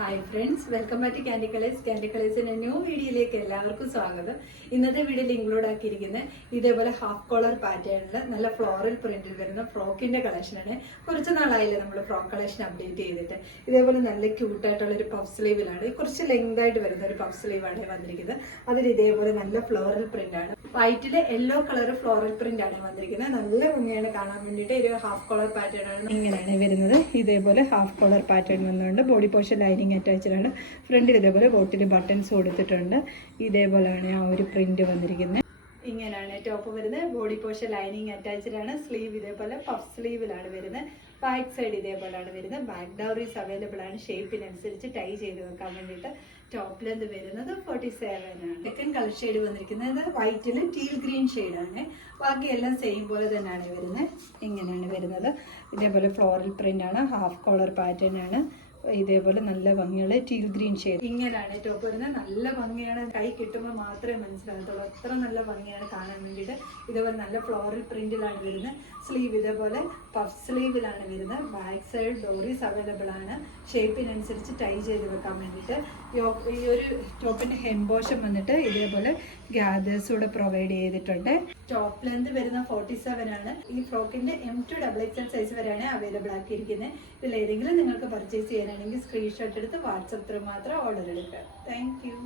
Hi friends, welcome back to candy colours. Candy കളേഴ്സിന്റെ new വീഡിയോയിലേക്ക് എല്ലാവർക്കും സ്വാഗതം. ഇന്നത്തെ വീഡിയോയിൽ ഇൻക്ലൂഡ് ആക്കിയിരിക്കുന്നത് ഇതേപോലെ ഹാഫ് കോളർ പാറ്റേണിൽ നല്ല ഫ്ലോറൽ പ്രിന്റിൽ വരുന്ന ഫ്രോക്കിന്റെ കളക്ഷനാണ്. കുറച്ച് നാളായില്ലേ നമ്മൾ ഫ്രോക്ക് കളക്ഷൻ അപ്ഡേറ്റ് ചെയ്തിട്ട്. ഇതേപോലെ നല്ല ക്യൂട്ടായിട്ടുള്ള ഒരു പഫ് സ്ലീവിലാണ്, കുറച്ച് ലെങ്ത് ആയിട്ട് വരുന്ന ഒരു പഫ് സ്ലീവാണ് വന്നിരിക്കുന്നത്. അതിൽ ഇതേപോലെ നല്ല ഫ്ലോറൽ പ്രിന്റ് ആണ്, വൈറ്റില് യെല്ലോ കളർ ഫ്ലോറൽ പ്രിന്റ് ആണ് വന്നിരിക്കുന്നത്. നല്ല ഭംഗിയാണ് കാണാൻ വേണ്ടിയിട്ട്. ഒരു ഹാഫ് കോളർ പാറ്റേൺ ആണ് ഇങ്ങനെയാണ് വരുന്നത്. ഇതേപോലെ ഹാഫ് കോളർ പാറ്റേൺ വന്നുകൊണ്ട് ബോഡി പോർഷൻ ലൈനിങ് അറ്റാച്ച്ഡ് ആണ്. ഫ്രണ്ടിൽ ഇതേപോലെ ബോട്ടിൽ ബട്ടൺസ് കൊടുത്തിട്ടുണ്ട്. ഇതേപോലെയാണ് ആ ഒരു പ്രിന്റ് വന്നിരിക്കുന്നത്. ഇങ്ങനെയാണ് ടോപ്പ് വരുന്നത്. ബോഡി പോർഷൻ ലൈനിങ് അറ്റാച്ച്ഡ് ആണ്. സ്ലീവ് ഇതേപോലെ പഫ് സ്ലീവിലാണ് വരുന്നത്. ബാക്ക് സൈഡ് ഇതേപോലെയാണ് വരുന്നത്. ബാക്ക് ഡൗറീസ് അവൈലബിൾ ആണ്. ഷേപ്പിനനുസരിച്ച് ടൈ ചെയ്ത് വെക്കാൻ വേണ്ടിയിട്ട്. ടോപ്പ് ലെന്ത് വരുന്നത് 47 ആണ്. സെക്കൻഡ് കളർ ഷെയ്ഡ് വന്നിരിക്കുന്നത് വൈറ്റിൽ ടീൽ ഗ്രീൻ ഷെയ്ഡാണ്. ബാക്കിയെല്ലാം സെയിം പോലെ തന്നെയാണ് വരുന്നത്. ഇങ്ങനെയാണ് വരുന്നത്. ഇതേപോലെ ഫ്ലോറൽ പ്രിന്റ് ആണ്, ഹാഫ് കോളർ പാറ്റേൺ ആണ്. ഇതേപോലെ നല്ല ഭംഗിയുള്ള ടീൽ ഗ്രീൻ ഷെയ്ഡ്. ഇങ്ങനെയാണ് ടോപ്പ് വരുന്നത്. നല്ല ഭംഗിയാണ്, കൈ കിട്ടുമ്പോൾ മാത്രമേ മനസ്സിലാകത്തുള്ളൂ. അത്ര നല്ല ഭംഗിയാണ് കാണാൻ വേണ്ടിയിട്ട്. ഇതേപോലെ നല്ല ഫ്ലോറൽ പ്രിന്റിലാണ് വരുന്നത്. സ്ലീവ് ഇതേപോലെ പഫ് സ്ലീവിലാണ് വരുന്നത്. ബാക്ക് സൈഡ് ഡോറീസ് അവൈലബിൾ ആണ്. ഷേപ്പിനനുസരിച്ച് ടൈ ചെയ്ത് വെക്കാൻ വേണ്ടിയിട്ട്. ഈ ഒരു ടോപ്പിന്റെ ഹെംബോഷം വന്നിട്ട് ഇതേപോലെ ഗ്യാദേഴ്സ് കൂടെ പ്രൊവൈഡ് ചെയ്തിട്ടുണ്ട്. ടോപ്പ് ലെന്ത് വരുന്ന 47 ആണ്. ഈ ഫ്രോക്കിന്റെ M2 XXL സൈസ് വരെയാണ് അവൈലബിൾ ആക്കിയിരിക്കുന്നത്. ഇതിൽ ഏതെങ്കിലും നിങ്ങൾക്ക് പർച്ചേസ് ചെയ്യാനാണെങ്കിൽ സ്ക്രീൻഷോട്ട് എടുത്ത് വാട്സപ്പ് ത്രൂ മാത്രം ഓർഡർ എടുക്കുക. Thank you.